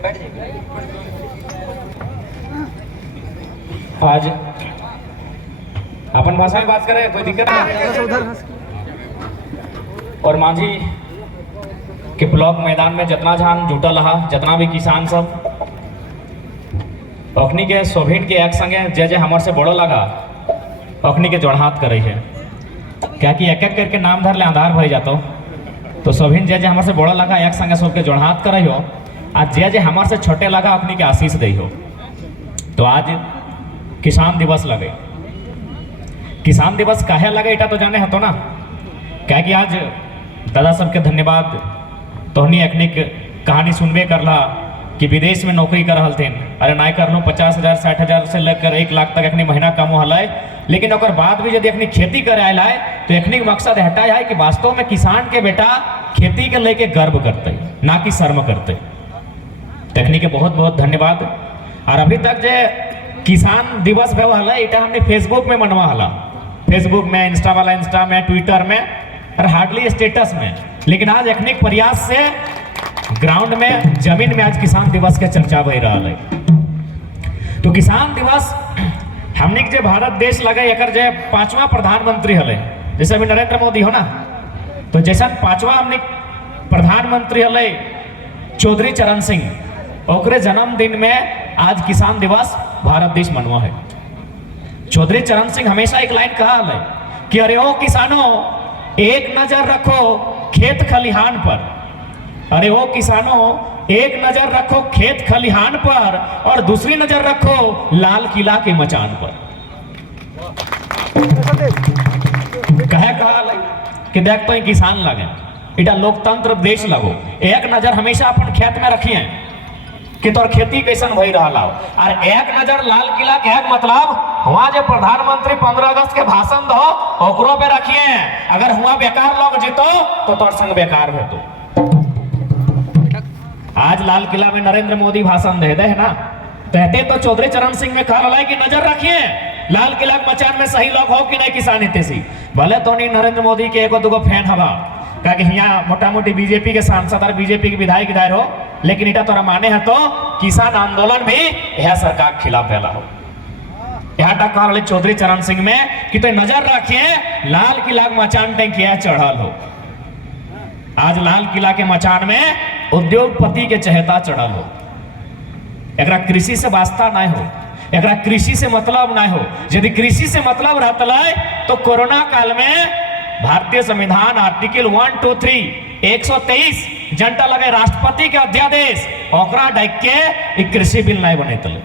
आज अपन भाषा में बात करें, कोई दिक्कत नहीं। और मांझी के ब्लॉक मैदान में जितना झान जुटल रहा, जितना भी किसान सब अखनी के सोभिन के एक संगे जे जे हमार से बड़ो लगा अखनी के जोड़हात करे है, क्या कि एक एक करके नाम धर ले आधार भई जातो। तो सोभिन जे जे हमार से बड़ो लगा एक संगे सबके जोड़हात करे हो, आज जे जे हमार से छोटे लगा अखनी के आशीष दे हो। तो आज किसान दिवस लगे। किसान दिवस काहे लगे इटा तो जाने हतो ना, क्या कि आज दादा सबके धन्यवाद। तोहनी अखनिक कहानी सुनबे करला कि विदेश में नौकरी कर रहल थेन, अरे ना कर लो 50,000 60,000 से लेकर 1 लाख तक अखनी महीना कम हल है। लेकिन अगर बाद भी यदि अखनी खेती करे आयल है तो अखनी मकसद हटा है कि वास्तव में किसान के बेटा खेती के लेके गर्व करते ना कि शर्म करते। तकनी के बहुत बहुत धन्यवाद। और अभी तक जे किसान दिवस भे हल इटा हमने फेसबुक में मनवा हला, फेसबुक में, इंस्टा वाला इंस्टा में, ट्विटर में और हार्डली स्टेटस में। लेकिन आज अखनी प्रयास से ग्राउंड में, जमीन में आज किसान दिवस के चर्चा हो रहा है। तो किसान दिवस हमने जे भारत देश लगे एक जे 5वां प्रधानमंत्री हले, जैसे अभी नरेंद्र मोदी हो ना, तो जैसा 5वां हमने प्रधानमंत्री हले चौधरी चरण सिंह, ओकरे जन्मदिन में आज किसान दिवस भारत देश मनवा है। चौधरी चरण सिंह हमेशा एक लाइन कहा है कि अरे ओ किसानों एक नजर रखो खेत खलिहान पर, अरे ओ किसानों एक नजर रखो खेत खलिहान पर और दूसरी नजर रखो लाल किला के मचान पर। कहे कहा कि देख तो किसान लगे, इटा लोकतंत्र देश लगो, एक नजर हमेशा अपन खेत में रखिए कि तोर खेती कैसन भई रहा, और एक नजर लाल किला के एक मतलब वहां जो प्रधानमंत्री 15 अगस्त के भाषण दो ओकरो पे रखिए। अगर हुआ बेकार लोग जीतो तो तोर संग बेकार भेटो। आज लाल किला में नरेंद्र मोदी भाषण दे है ना, कहते तो चौधरी चरण सिंह में कहा है कि नजर रखिए लाल किला के मचान में सही लोग हो कि नहीं किसान हितेशी। भले तो नहीं नरेंद्र मोदी के एगो दुगो फैन हवा, कि यहाँ मोटा मोटी बीजेपी के सांसद और बीजेपी के विधायक इधर हो, लेकिन इटा तोरा माने है तो किसान आंदोलन भी यह सरकार के खिलाफ फैला हो। यहाँ तक कहा चौधरी चरण सिंह में कि तो नजर रखिए लाल किला के मचान टैंकिया चढ़ल हो। आज लाल किला के मचान में उद्योगपति के चहेता चढ़ल हो। एकरा कृषि से वास्ता नहीं हो, एकरा कृषि से मतलब नहीं हो। यदि कृषि से मतलब रहता है तो कोरोना काल में भारतीय संविधान आर्टिकल 1, 2, 3 123 जनता लगे राष्ट्रपति के अध्यादेश ओकरा डाक के कृषि बिल नहीं बने तले।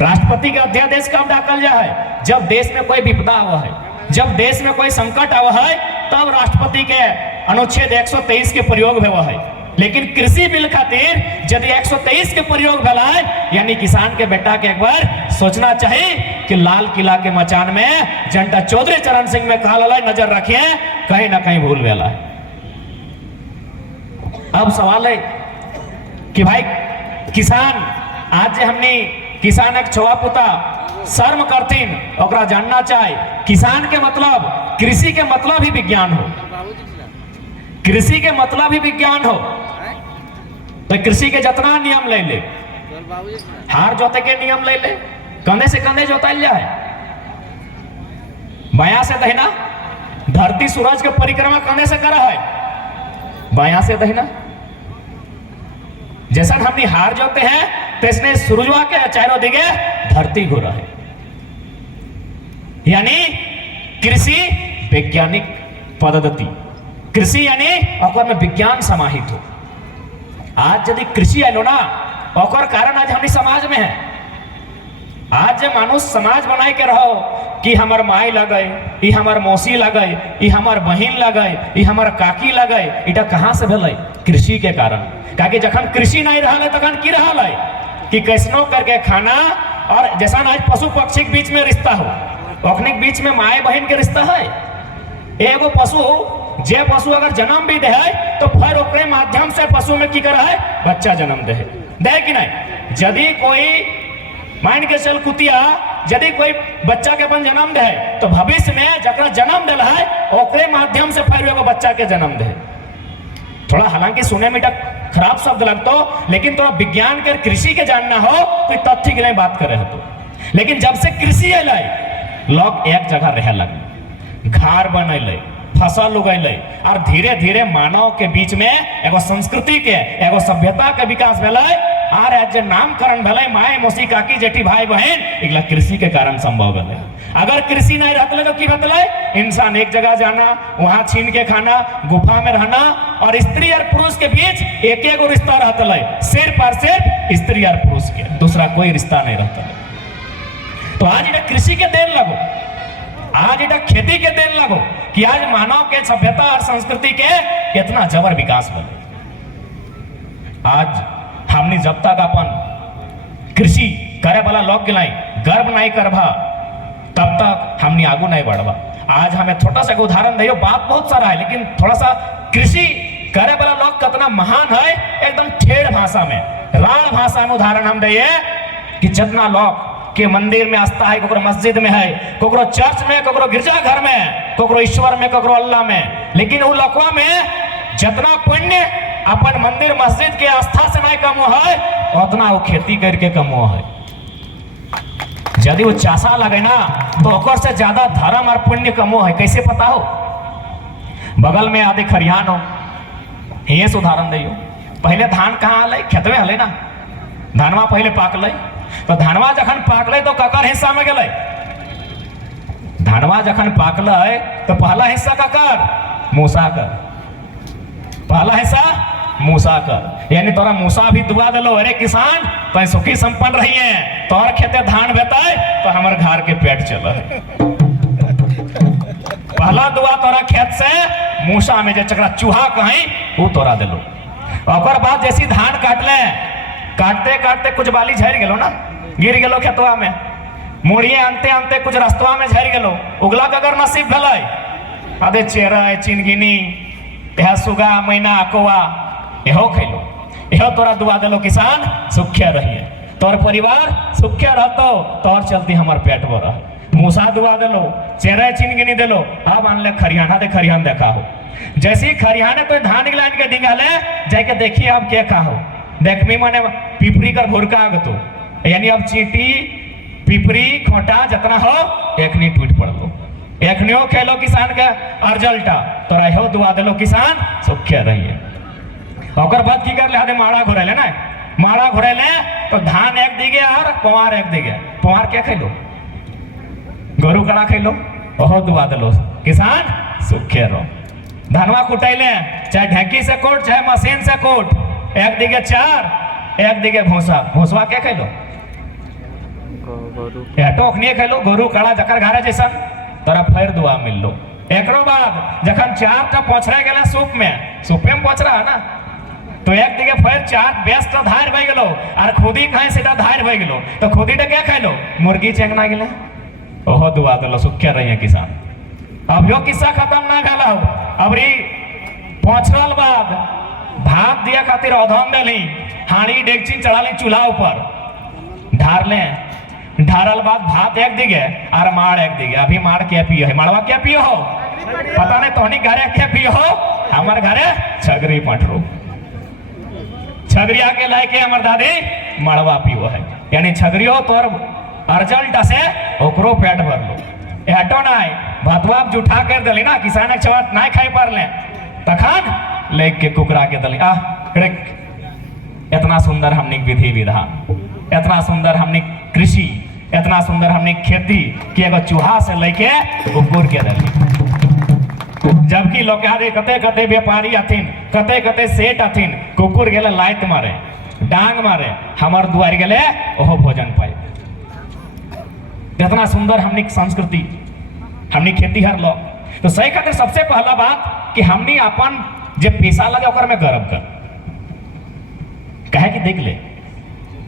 राष्ट्रपति के अध्यादेश कब डाकल जा है? जब देश में कोई विपदा हुआ है, जब देश में कोई संकट आवा है, तब राष्ट्रपति के अनुच्छेद 123 के प्रयोग हुआ है। लेकिन कृषि बिल खातिर यदि 123 के प्रयोग भला है, यानी किसान के बेटा के एक बार सोचना चाहिए कि लाल किला के मचान में जनता चौधरी चरण सिंह में कहा नजर रखिए कहीं ना कहीं भूल वेला है। अब सवाल है कि भाई किसान, आज हमने किसान एक छोआ पुता शर्म करतीन ओकरा जानना चाहे किसान के मतलब, कृषि के मतलब ही विज्ञान हो, कृषि के मतलब ही विज्ञान हो। तो कृषि के जितना नियम ले ले, हार जोते के नियम ले ले, कंधे से कंधे जोताइल जाए, बाया से दहिना, धरती सूरज के परिक्रमा कंधे से करा है, बाया से दहिना। जैसा हमने हार जोते हैं तैसने सूरजवा के चारों दिगे धरती घूरा है। यानी कृषि वैज्ञानिक पद्धति, कृषि यानी ओकर में विज्ञान समाहित हो। आज यदि कृषि आलो ना ओकर कारण आज हमनी समाज में है। आज जब मानुष समाज बनाए के रहो कि हमार माई लगे, ई हमार मौसी लगे, ई हमार बहिन लगे, ई हमार काकी लगे, इटा कहाँ से भेल? कृषि के कारण। काकि जखन कृषि नहीं रहा है तखन की रहा है कि कैसनो करके खाना, और जैसा आज पशु पक्षी के बीच में रिश्ता हो, ओखनी के बीच में माए बहन के रिश्ता है। एगो पशु, जे पशु अगर जन्म भी दे है तो फिर ओकरे माध्यम से पशु में की कर है बच्चा जन्म दे कि नहीं। यदि कोई मान के चल कुतिया, यदि कोई बच्चा के अपन जन्म दे तो भविष्य में जकरा जन्म दिल है ओकरे माध्यम से फिर एगो बच्चा के जन्म दे। थोड़ा हालांकि सुने में खराब शब्द लगतो, लेकिन थोड़ा विज्ञान के कृषि के जानना हो तो तथ्य के लिए बात करे हो तो। लेकिन जब से कृषि अलै, लोग एक जगह रह लगे, घर बनैले, फसल उगैले, और धीरे धीरे मानव के बीच में एगो संस्कृति के, एगो सभ्यता के विकास भेलै, और आज नामकरण भेलै माय मौसी काकी जेठी भाई बहन, एकला कृषि के कारण संभव भेलै। अगर कृषि नहीं रहते तो की बतलै, इंसान एक जगह जाना, वहां छीन के खाना, गुफा में रहना, और स्त्री और पुरुष के बीच एक एक रिश्ता रहता, सिर्फ और सिर्फ स्त्री और पुरुष के, दूसरा कोई रिश्ता नहीं रहता। तो आज इधर कृषि के देन लगो, आज इधर खेती के देन लगो कि आज मानव के सभ्यता और संस्कृति के इतना जबर विकास बने। आज हमने जब तक अपन कृषि करे वाला लोग गिलाई गर्व नहीं करबा, तब तक हमने आगू नहीं बढ़वा। आज हमें छोटा सा उदाहरण दियो, बात बहुत सारा है, लेकिन थोड़ा सा कृषि करे वाला लोग कितना महान है, एकदम ठेठ भाषा में, राण भाषा में उदाहरण हम दिए कि जितना लोग के मंदिर में आस्था है, कोकरो मस्जिद में है, कोकरो चर्च में, कोकरो गिरजा घर में, कोकरो ईश्वर में, कोकरो अल्लाह में, लेकिन वो लोकवा में जितना पुण्य अपन मंदिर मस्जिद के आस्था से नहीं कमो है, उतना वो खेती करके कमो है। यदि वो चासा लगे ना तो ओकर से ज्यादा धर्म और पुण्य कमो है। कैसे पता हो? बगल में आधे खरिहान हो, ये उदाहरण दियो, पहले धान कहाँ आले, खेत में हले ना, धानवा पहले पाकले, तो धानवा जखन पाकले तो ककर हिस्सा में गले, धानवा जखन पाकले तो पहला हिस्सा ककर, मूसा कर, पहला हिस्सा मूसा कर, यानी तोरा मूसा भी दुआ दिलो, अरे किसान तो सुखी संपन्न रही है, तोर खेते धान बेताए तो हमारे घर के पेट चल है। पहला दुआ तोरा खेत से मूसा में जो चकरा चूहा कहीं वो तोरा दिलो। और बाद जैसी धान काटले, काटते काटते कुछ बाली झड़ गेलो ना, गिर गेलो खेतवा में, मुड़िए आनते आनते कुछ रास्तवा में झड़ गेलो, उगला का अगर नसीब भलाई, आधे चेरा चिनगिनी, यह सुगा मैना अकोवा यहो खैलो, यहो तोरा दुआ दिलो, किसान सुखिया रहिए, तोर परिवार सुखिया रहतो, तोर चलती हमार पेट भर रहा। मूसा दुआ दिलो, चेहरा चिनगिनी दिलो, अब आन ले खरियाना दे, खरियान देखा हो, जैसी खरियाने तो धान गिलान के डिंगाले जाके देखिए अब क्या कहा हो, देखमी माने पिपरी कर भोरका आगतो, यानी अब चींटी पिपरी खोटा जितना हो एकनी टूट पड़लो, एकनियो खेलो किसान का अर्जल्टा, तोरा हो दुआ दिलो, किसान सुखिया रहिए। और बाद की कर ले, आधे माड़ा घुरेले ना, माड़ा घुरेले तो धान एक दिगे और पवार एक दिगे, पवार क्या खेलो, गोरु कड़ा खेलो, ओहो दुआ दिलो, किसान सुखिया रहो। धनवा कुटैले, चाहे ढेंकी से कोट चाहे मशीन से कोट, एक दिगे चार, एक दिगे भूसा, भूसवा क्या खेलो, टोकनी खेलो, गोरु कड़ा जकर घरे जैसा, तोरा फिर दुआ मिल लो। एकरो बाद जखन चार टा पोछरा गेला सूप में, सूपे में पोछरा है ना, तो एक दिगे फिर चार बेस तो धार भई गेलो, और खुदी खाए सीधा धार भई गेलो, तो खुदी टा क्या खाइलो, मुर्गी चेंगना गेले, ओहो दुआ दिलो, सुखिया रहिए किसान। अब यो किस्सा खत्म ना भेला हो, अब री पोछरल बाद भात दिया खातिर अधम देली, हाड़ी डेगची चढ़ाली चूल्हा ऊपर, ढार ले, ढारल बाद भात एक दिगे और माड़ एक दिगे। अभी माड़ क्या पियो है, माड़वा क्या पियो हो पता नहीं, तोहनी घरे क्या पियो हो, हमारे घरे छगरी पटरू, छगरिया के लायके हमार दादी माड़वा पियो है, यानी छगरियो तोर अर्जल्ट से ओकरो पेट भर लो, हटो ना भतवा जुठा कर दली ना, किसान एक चवाट ना खाई पार ले, तखन लेके के कुकरा के दली, इतना सुंदर हमने विधि विधान, इतना सुंदर हमने कृषि, इतना सुंदर हमने खेती कि एगो चूहा से लेके कुकुर के दली। जबकि लोग कते कते व्यापारी अथिन, कते कते सेठ अथिन, कुकुर गेले लाइत मारे, डांग मारे, हमार दुआर गेले ओहो भोजन पाए। इतना सुंदर हमने संस्कृति, हमने खेती हर लोग, तो सही खातिर सबसे पहला बात कि हमने अपन जो पेशा लगे ओकर में गर्व कर, कहे कि देख ले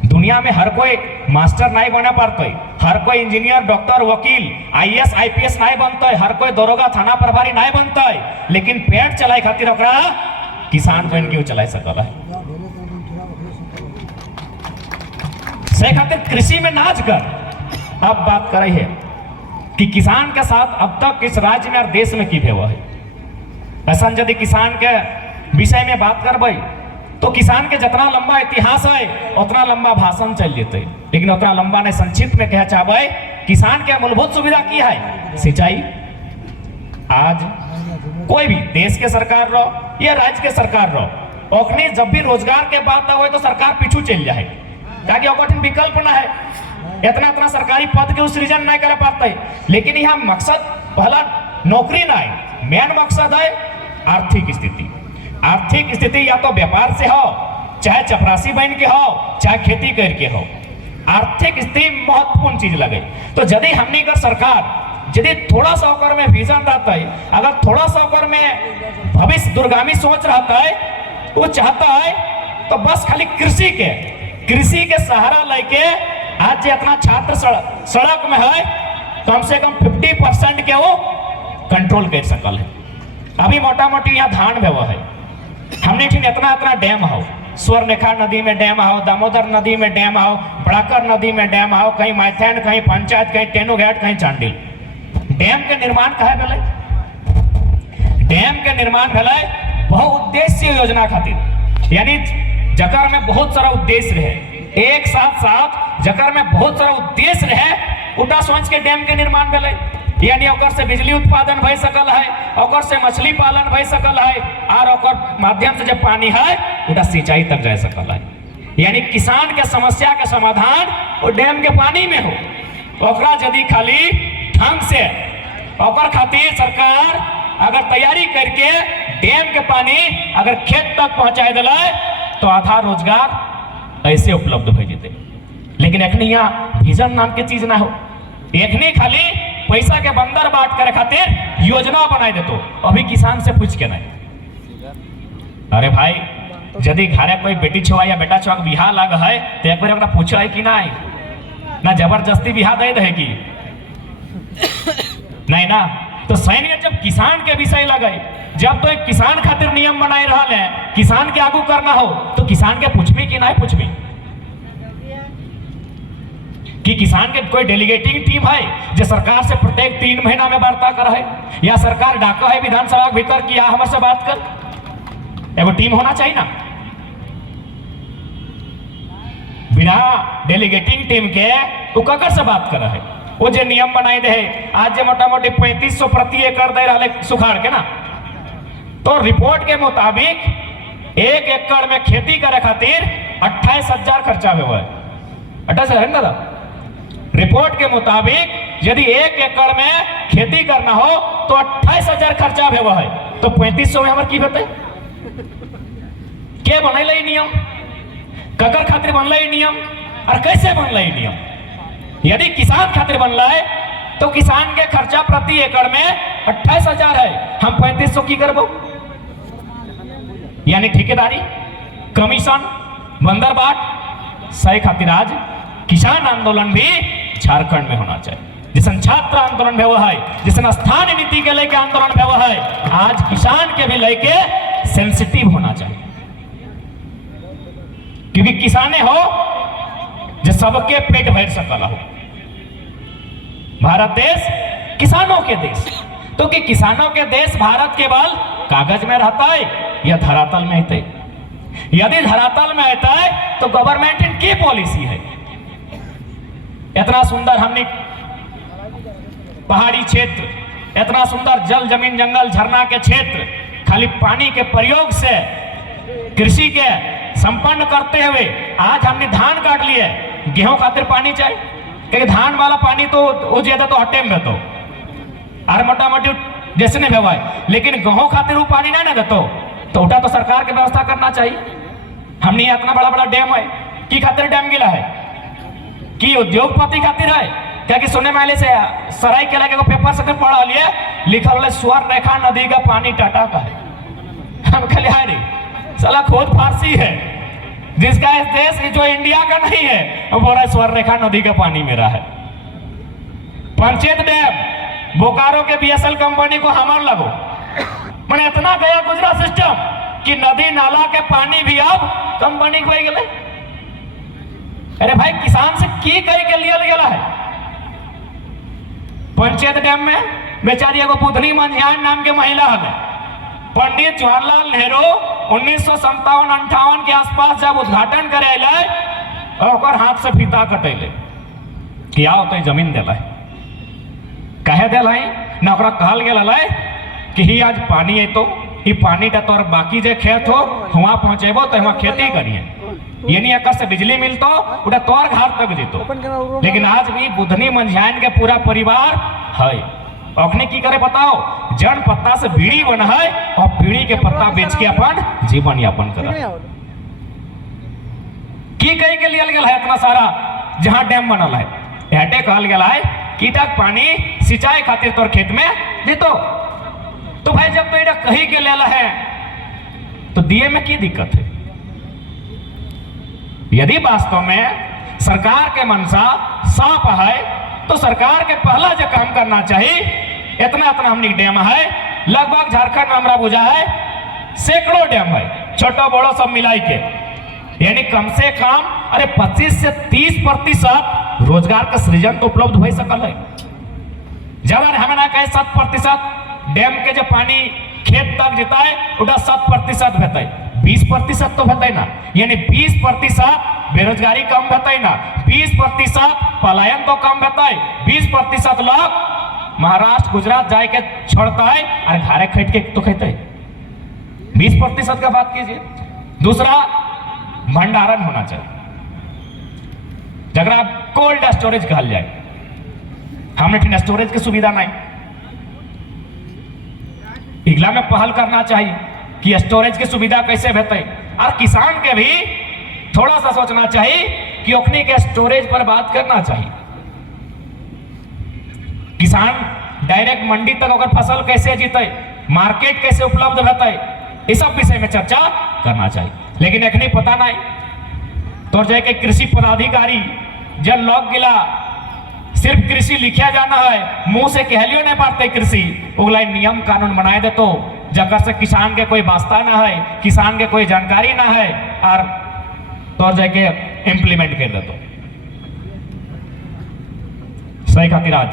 दुनिया में हर कोई मास्टर नहीं बना पाते, हर कोई इंजीनियर डॉक्टर वकील आईएएस आईपीएस नहीं बनता, हर कोई दरोगा थाना प्रभारी नहीं बनता, लेकिन पेट चलाए खातिर ओकरा किसान बन के चला सकल है। से खातिर कृषि में नाच कर। अब बात करे है कि किसान के साथ अब तक इस राज्य में और देश में की भेवा है। ऐसा यदि किसान के विषय में बात करबे तो किसान के जितना लंबा इतिहास है उतना लंबा भाषण चल जेते, लेकिन उतना लंबा नहीं संक्षिप्त में कह चाहे किसान के मूलभूत सुविधा की है सिंचाई। आज कोई भी देश के सरकार रहो या राज्य के सरकार रहो, ओखनी जब भी रोजगार के बात हो तो सरकार पीछू चल जाए, ताकि ओकठिन विकल्प ना है, इतना इतना सरकारी पद के सृजन नहीं कर पाते। लेकिन यहाँ मकसद पहला नौकरी नहीं, मेन मकसद है आर्थिक स्थिति। आर्थिक स्थिति या तो व्यापार से हो, चाहे चपरासी बन के हो, चाहे खेती करके हो, आर्थिक स्थिति महत्वपूर्ण चीज लगे। तो यदि हमने का सरकार यदि थोड़ा सा ओकर में विजन रहता है, अगर थोड़ा सा ओकर में भविष्य दूरगामी सोच रहता है, वो चाहता है तो बस खाली कृषि के सहारा लेके आज जो इतना छात्र सड़क में है कम से कम 50% के वो कंट्रोल कर सकल है। अभी मोटा मोटी यहाँ धान भेव है, हमने इतना डैम हो, स्वर्णरेखा नदी में डैम हो, दामोदर नदी में डैम हो, बड़ाकर नदी में डैम हो, कहीं मैथैन, कहीं पंचायत, कहीं तेनुघाट, कहीं चांडिल। डैम के निर्माण कहे भेलै? डैम के निर्माण भेलै बहुउद्देश्य योजना खातिर, यानी जकर में बहुत सारा उद्देश्य रहे, एक साथ जकर में बहुत सारा उद्देश्य रहे, उटा सोच के डैम के निर्माण भेलै। यानी ओकर से बिजली उत्पादन भई सकल है, ओकर से मछली पालन भई सकल है, और ओकर माध्यम से जब पानी है उटा सिंचाई तक जा सकल है। यानी किसान के समस्या के समाधान वो डैम के पानी में हो। ओकरा यदि खाली ढंग से ओकर खातिर सरकार अगर तैयारी करके डैम के पानी अगर खेत तक पहुंचाए दिला तो आधा रोजगार ऐसे उपलब्ध हो जेते। लेकिन एखनी यहाँ विजन नाम के चीज ना हो, एखनी खाली पैसा के बंदर बांट करे खातिर योजना बनाए देतो। अभी किसान से पूछ के नहीं, अरे भाई यदि घरे कोई बेटी छुआ या बेटा छुआ बिहार लग है तो एक बार अपना पूछा है कि नहीं, ना जबरदस्ती बिहार दे दे की नहीं ना। तो सैन्य जब किसान के विषय लगे, जब तो एक किसान खातिर नियम बनाए रहा है, किसान के आगू करना हो तो किसान के पूछबी कि नहीं पूछबी कि किसान के कोई डेलीगेटिंग टीम है जो सरकार से प्रत्येक 3 महीना में वार्ता कर है, या सरकार डाका है विधानसभा के भीतर कि हमारे से बात कर, एगो टीम होना चाहिए ना। बिना डेलीगेटिंग टीम के वो ककर से बात कर रहा है? वो जो नियम बनाए दे आज जो मोटा मोटी 3500 प्रति एकड़ दे रहा सुखाड़ के ना, तो रिपोर्ट के मुताबिक 1 एकड़ में खेती करे खातिर 28,000 खर्चा हुआ है। 28,000 है ना दादा? रिपोर्ट के मुताबिक यदि 1 एकड़ में खेती करना हो तो 28,000 खर्चा हुआ है, तो 3500 में हमारे की बताए के बनल नियम, ककर खातिर बनल नियम और कैसे बनल नियम? यदि किसान खातिर बनल है तो किसान के खर्चा प्रति एकड़ में 28,000 है, हम 3500 की करबो? यानी ठेकेदारी, कमीशन, बंदर बाट सही खातिर आज किसान आंदोलन भी झारखंड में होना चाहिए। जिसन छात्र आंदोलन हुआ है, जिसन स्थानीय नीति के लेके आंदोलन हुआ है, आज किसान के भी लेके सेंसिटिव होना चाहिए, क्योंकि किसाने हो जो सबके पेट भर सकल हो। भारत देश किसानों के देश, तो कि किसानों के देश भारत केवल कागज में रहता है या धरातल में रहते? यदि धरातल में रहता है तो गवर्नमेंट की पॉलिसी है। इतना सुंदर हमने पहाड़ी क्षेत्र, इतना सुंदर जल जमीन जंगल झरना के क्षेत्र, खाली पानी के प्रयोग से कृषि के संपन्न करते हुए आज हमने धान काट लिए, गेहूं खातिर पानी चाहिए, क्योंकि धान वाला पानी तो वो ज्यादा तो हटे में तो और मोटा मोटी जैसे नहीं भेवा है, लेकिन गेहूं खातिर वो पानी नहीं ना देतो, तो उठा तो सरकार के व्यवस्था करना चाहिए। हमने इतना बड़ा बड़ा डैम है, की खातिर डैम गिला है कि उद्योगपति खातिर है? क्या कि सुनने में से सराय के लगे पेपर से पढ़ा लिए लिखल है स्वर्णरेखा नदी का पानी टाटा का है। हम कहले हाय रे साला खुद फारसी है, जिसका इस देश जो इंडिया का नहीं है वो बोल रहा है स्वर्णरेखा नदी का पानी मेरा है। पंचायत डैम बोकारो के बीएसएल कंपनी को हमार लगो, मैंने इतना गया गुजरा सिस्टम कि नदी नाला के पानी भी अब कंपनी को गए। अरे भाई किसान से की कई के लिए गया है? पंचायत डैम में बेचारी एगो बुधनी मंझियान नाम के महिला है, पंडित जवाहरलाल नेहरू 1957-58 के आसपास जब उद्घाटन करे अले और हाथ से फीता कटेले कि आओ तो जमीन दिला कहे दिला ना ओकरा कहल गेल कि ही आज पानी है तो ही पानी का तोर बाकी जे खेत हो वहां पहुंचेबो तो वहां खेती करिए यानी एक से बिजली मिलतो उड़ा तोर घर तक जीतो। लेकिन आज भी बुधनी मंझाइन के पूरा परिवार है अखने की करे बताओ जन पत्ता से बीड़ी बना है और बीड़ी के पत्ता बेच के अपन जीवन यापन कर की कहीं के लिए है इतना सारा जहां डैम बनल है एटे कहल गेला है कीटक पानी सिंचाई खातिर तोर खेत में देतो। तो भाई जब तो कहीं के लेला है तो दिए में की दिक्कत है? यदि वास्तव में सरकार के मनसा साफ है तो सरकार के पहला जो काम करना चाहिए इतना इतना हमने डैम है लगभग झारखंड में हमारा बुझा है सैकड़ों डैम है छोटो बड़ो सब मिलाई के यानी कम से कम अरे 25 से 30% रोजगार का सृजन तो उपलब्ध हो सकल है। जब हमें ना कहे 7% डैम के जो पानी खेत तक जीता है उड़ा 7% भेटे 20% तो भेटे ना यानी 20% बेरोजगारी कम भेटे ना 20% पलायन तो कम भेटे 20% लोग महाराष्ट्र गुजरात जाए के छोड़ता है और घरे खट के तो कहते 20% का बात कीजिए। दूसरा भंडारण होना चाहिए जगह कोल्ड स्टोरेज कहल जाए हमने स्टोरेज की सुविधा नहीं इगला में पहल करना चाहिए कि स्टोरेज की सुविधा कैसे भेटे और किसान के भी थोड़ा सा सोचना चाहिए कि ओखनी के स्टोरेज पर बात करना चाहिए। किसान डायरेक्ट मंडी तक अगर फसल कैसे जीते मार्केट कैसे उपलब्ध रहते इस सब विषय में चर्चा करना चाहिए। लेकिन एखनी पता नहीं तो जाके कृषि पदाधिकारी जब लॉक गिला सिर्फ कृषि लिखा जाना है मुंह से कहलियो नहीं पाते कृषि उगला नियम कानून बनाए दे तो जगह से किसान के कोई वास्ता ना है किसान के कोई जानकारी ना है और तो जाके इम्प्लीमेंट कर दे तो सही खातिर आज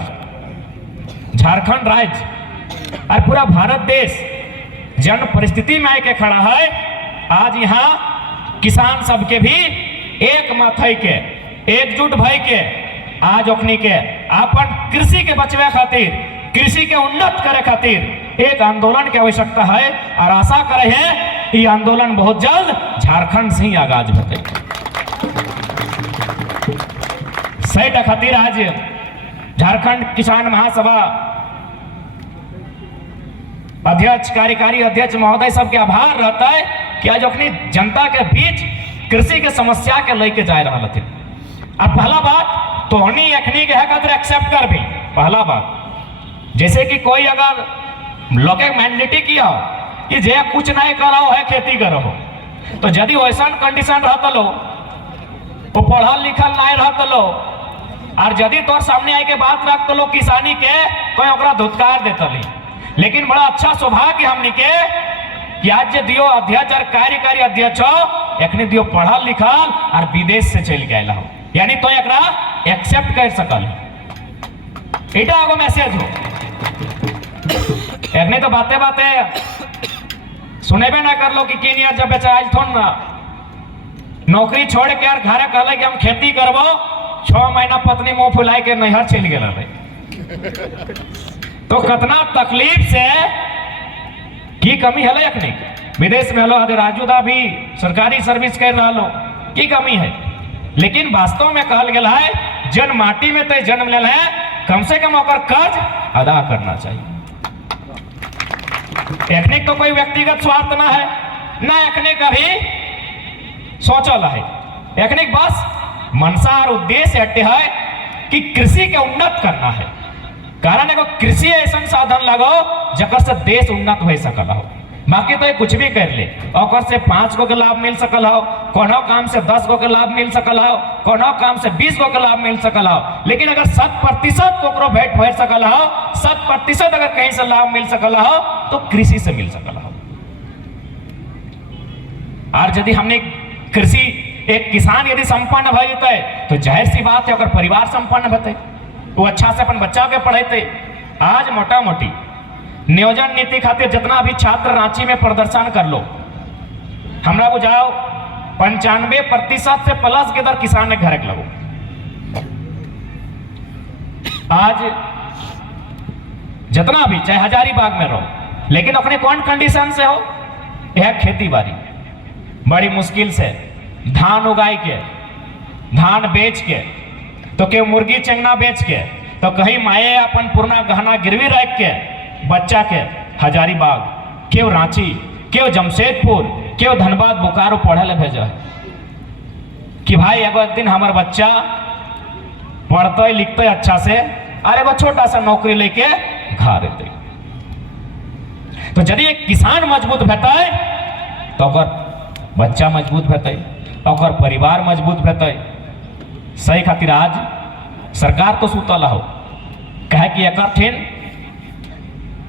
झारखंड राज्य और पूरा भारत देश जन परिस्थिति में आके खड़ा है। आज यहाँ किसान सबके भी एक मत है के एकजुट भय के आज ओखनी के अपन कृषि के बचवे खातिर कृषि के उन्नत करे खातिर एक आंदोलन की आवश्यकता है और आशा करे हैं ये आंदोलन बहुत जल्द झारखंड से ही आगाज होते सही खातिर आज झारखंड किसान महासभा अध्यक्ष कार्यकारी अध्यक्ष महोदय सबके आभार रहता है कि आज अपनी जनता के बीच कृषि के समस्या के लेके जा रहा थे। अब पहला बात तो हनी अखनी के है एक्सेप्ट कर भी पहला बात जैसे कि कोई अगर लोग मैंडेटी किया हो कि जे कुछ नहीं करो है खेती करो तो यदि वैसा कंडीशन रहता लो वो पढ़ल लिखल नहीं रहता लो और यदि तोर सामने आए के बात रख लो किसानी के तो ओकरा धुतकार देता ली। लेकिन बड़ा अच्छा सौभाग्य हमने के कि आज दियो अध्यक्ष और कार्यकारी अध्यक्ष हो एखनी दियो पढ़ल लिखल और विदेश से चल गया हो यानी तो एकरा एक्सेप्ट कर सकल एटा एगो मैसेज हो एखनी तो बातें बातें सुनेबे ना कर लो कि केनिया जब बेचारा थोन ना नौकरी छोड़ के यार घरे कहले कि हम खेती करबो 6 महीना पत्नी मुंह फुलाए के नैहर चल गया तो कितना तकलीफ से की कमी है अखनी विदेश में हलो आदि राजूदा भी सरकारी सर्विस कर रहा लो की कमी है। लेकिन वास्तव में कहल गया है जन माटी में तो जन्म ले है कम से कम ओकर कर्ज अदा करना चाहिए। एखनिक तो कोई व्यक्तिगत स्वार्थ ना है ना एखनिक अभी सोचल है एखनिक बस मनसा और उद्देश्य हटे है कि कृषि के उन्नत करना है। कारण एगो कृषि ऐसा साधन लगो जकर से देश उन्नत हो सकल हो बाकी तो कुछ भी कर ले और से 5 गो के लाभ मिल सकल हो कोनो काम से 10 गो के लाभ मिल सकल हो कोनो काम से 20 गो के लाभ मिल सकल हो। लेकिन अगर 100% को भेंट हो सकल हो 100% अगर कहीं से लाभ मिल सकल हो तो कृषि से मिल सकल हो। और यदि हमने कृषि एक किसान यदि संपन्न भय जेते तो जाहिर सी बात है अगर परिवार संपन्न होते वो अच्छा से अपन बच्चा के पढ़ेते। आज मोटा मोटी नियोजन नीति खातिर जितना भी छात्र रांची में प्रदर्शन कर लो हमरा बुझाओ 95% से प्लस के दर किसान ने घर के लगो। आज जितना भी चाहे हजारीबाग में रहो, लेकिन अपने कौन कंडीशन से हो, यह खेती बाड़ी बड़ी मुश्किल से धान उगाई के, धान बेच के, तो के मुर्गी चंगना बेच के, तो कहीं माए अपन पूर्णा गहना गिरवी रख के बच्चा के हजारीबाग, क्यों रांची, क्यों जमशेदपुर, क्यों धनबाद, बोकारो पढ़े ले भेजा कि भाई एगो एक दिन हमार बच्चा पढ़ते लिखते अच्छा से और एगो छोटा सा नौकरी लेके घर रहते। तो यदि एक किसान मजबूत भेटे तो बच्चा मजबूत भेटे, परिवार मजबूत भेटे। सही खातिर आज सरकार तो सुतल हो, कहे कि एक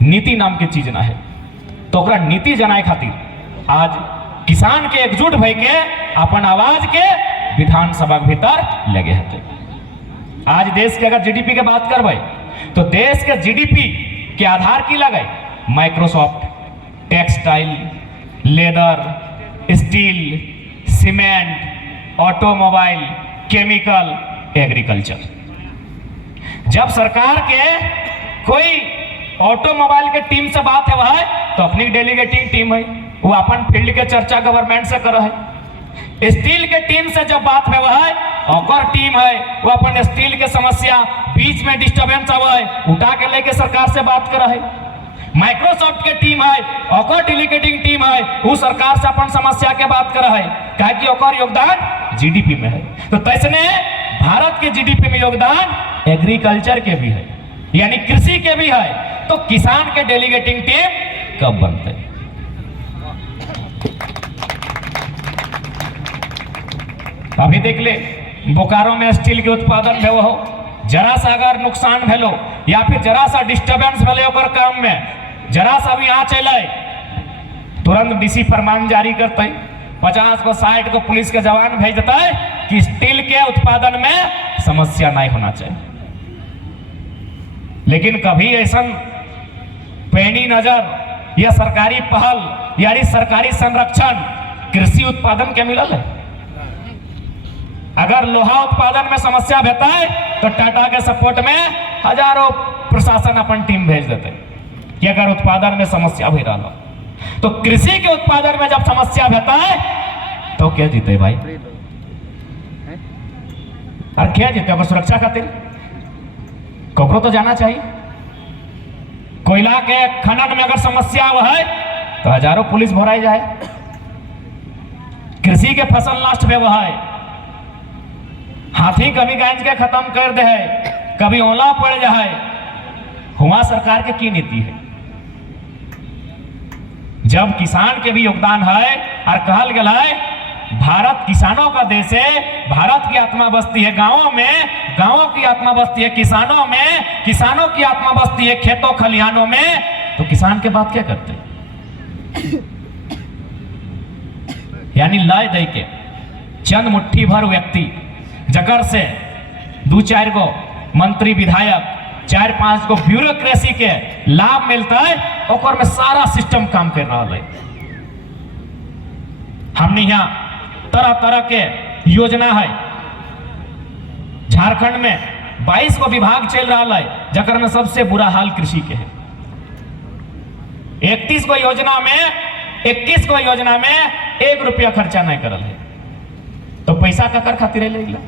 नीति नाम के चीज ना है, तो ओकरा नीति जनाए खातिर आज किसान के एकजुट भई के अपन आवाज के विधानसभा के भीतर लगे हते। आज देश के अगर जीडीपी के बात करबे तो देश के जीडीपी के आधार की लगे, Microsoft, textile, leather, steel, cement, automobile, chemical, agriculture. जब सरकार के कोई ऑटोमोबाइल के टीम से बात है वह तो अपनी डेलीगेटिंग टीम है, वो अपन फील्ड के चर्चा गवर्नमेंट से कर है। स्टील के टीम से जब बात है वह और टीम है, वो अपन स्टील के समस्या बीच में डिस्टर्बेंस है उठा के लेके सरकार से बात कर है। माइक्रोसॉफ्ट के टीम है और डेलीगेटिंग टीम है, वो सरकार से अपन समस्या के बात कर है, कहे कि ओकर योगदान जीडीपी में है। तो तैसने भारत के जीडीपी में योगदान एग्रीकल्चर के भी है, यानी कृषि के भी है। तो किसान के डेलीगेटिंग टीम कब बनते? अभी देख ले बोकारो में स्टील के उत्पादन भेलो हो, जरा सा अगर नुकसान भेलो या फिर जरा सा डिस्टर्बेंस भेले ओकर काम में, जरा सा भी यहाँ चले तुरंत डीसी फरमान जारी करते, 50 को 60 को पुलिस के जवान भेज देता है कि स्टील के उत्पादन में समस्या नहीं होना चाहिए। लेकिन कभी ऐसा पैनी नजर या सरकारी पहल यानी सरकारी संरक्षण कृषि उत्पादन के मिलल है। अगर लोहा उत्पादन में समस्या रहता है तो टाटा के सपोर्ट में हजारों प्रशासन अपन टीम भेज देते कि अगर उत्पादन में समस्या भी रहा। तो कृषि के उत्पादन में जब समस्या रहता है तो क्या जीते भाई? और क्या जीते? अगर सुरक्षा खातिर ककरो तो जाना चाहिए। कोयला के खनन में अगर समस्या हुआ है तो हजारों पुलिस भराई जाए। कृषि के फसल नष्ट में हुआ है, हाथी कभी गांज के खत्म कर दे है, कभी ओला पड़ जाए, हुआ सरकार के की नीति है? जब किसान के भी योगदान है और कहल गया है भारत किसानों का देश है, भारत की आत्मा बसती है गांवों में, गांवों की आत्मा बसती है किसानों में, किसानों की आत्मा बसती है खेतों खलिहानों में। तो किसान के बात क्या करते? यानी लाए दे के चंद मुट्ठी भर व्यक्ति जगर से 2-4 गो मंत्री विधायक 4-5 गो ब्यूरोक्रेसी के लाभ मिलता है, और में सारा सिस्टम काम कर रहा है। हमने यहाँ तरह तरह के योजना है, झारखंड में 22 को विभाग चल रहा है, जकर में सबसे बुरा हाल कृषि के है। 31 को योजना में 21 को योजना में 1 रुपया खर्चा नहीं करल है, तो पैसा ककर खातिर लेगा?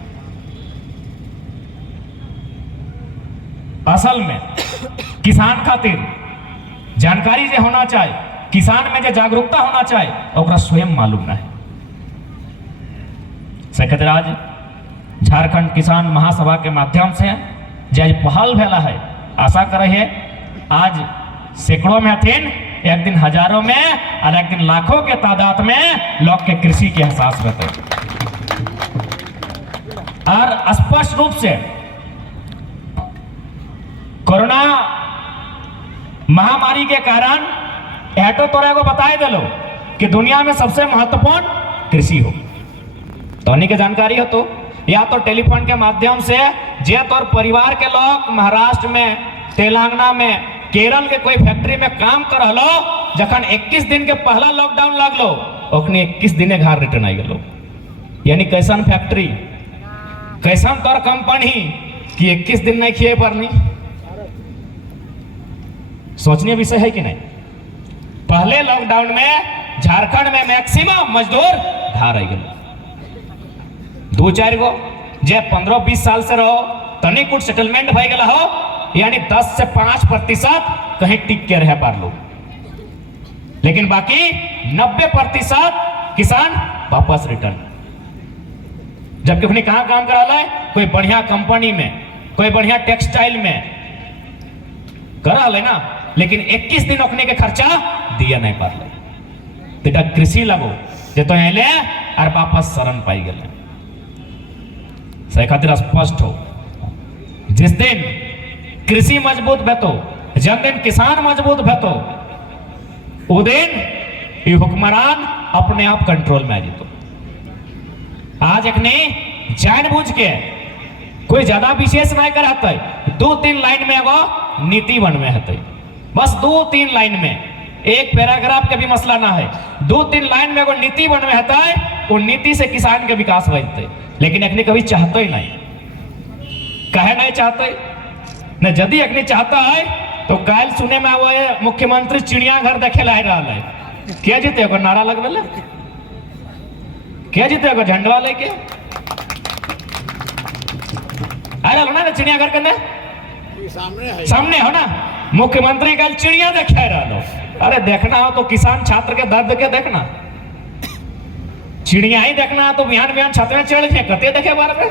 असल में किसान खातिर जानकारी जो होना चाहिए, किसान में जो जागरूकता होना चाहिए, ओकरा स्वयं मालूम ना है। सेक्रेटरी आज झारखंड किसान महासभा के माध्यम से जो पहल भेला है, आशा करे है आज सैकड़ों में हथिन, एक दिन हजारों में और एक दिन लाखों के तादाद में लोग के कृषि के एहसास रहते। और स्पष्ट रूप से कोरोना महामारी के कारण एटो तोरा को बताए दिलो कि दुनिया में सबसे महत्वपूर्ण कृषि हो, तो उन्हीं के जानकारी हो तो या तो टेलीफोन के माध्यम से जे तौर परिवार के लोग महाराष्ट्र में, तेलंगाना में, केरल के कोई फैक्ट्री में काम कर लो, जखन 21 दिन के पहला लॉकडाउन लगलो ओखनी 21 दिने घर रिटर्न आई गलो। यानी कैसन फैक्ट्री, कैसन तोर कंपनी कि 21 दिन नहीं खिए पर नहीं। सोचनीय विषय है कि नहीं। पहले लॉकडाउन में झारखंड में मैक्सिमम मजदूर घर आई गलो। 2-4 गो जे 15-20 साल से रहो तनी कुछ सेटलमेंट भई गला हो, यानी 10 से 5% कहीं टिक के रह पार लो। लेकिन बाकी 90% किसान वापस रिटर्न। जबकि उन्हें कहां काम करा है, कोई बढ़िया कंपनी में, कोई बढ़िया टेक्सटाइल में करा ले ना, लेकिन 21 दिन ओखने के खर्चा दिया नहीं पार ले। बेटा कृषि लगो जे तो ले और वापस शरण पाई गए। सही खातिर स्पष्ट हो, जिस दिन कृषि मजबूत भेतो, जब दिन किसान मजबूत भेतो, वो दिन ये हुक्मरान अपने आप कंट्रोल में आ जीतो। आज एक नहीं जानबूझ के कोई ज्यादा विशेष नहीं कराता है, 2-3 लाइन में एगो नीति बनवे हते, बस 2-3 लाइन में, एक पैराग्राफ के भी मसला ना है, 2-3 लाइन में एगो नीति बनवे हता है। वो नीति से किसान के विकास बढ़ते, लेकिन अखनी कभी चाहते ही नहीं। कहे नहीं चाहते न, यदि अखनी चाहता है तो कल सुने में आवा है मुख्यमंत्री चिड़ियाघर देखे ला रहा है। क्या जीते एगो नारा लगवे, क्या जीते एगो झंडवा लेके अरे हो ना चिड़ियाघर करने सामने हो ना, मुख्यमंत्री कल चिड़िया देखे रहा। अरे देखना हो तो किसान छात्र के दर्द के देखना, चिड़िया ही देखना तो बिहान बिहान छत में चढ़ के कते देखे बार में।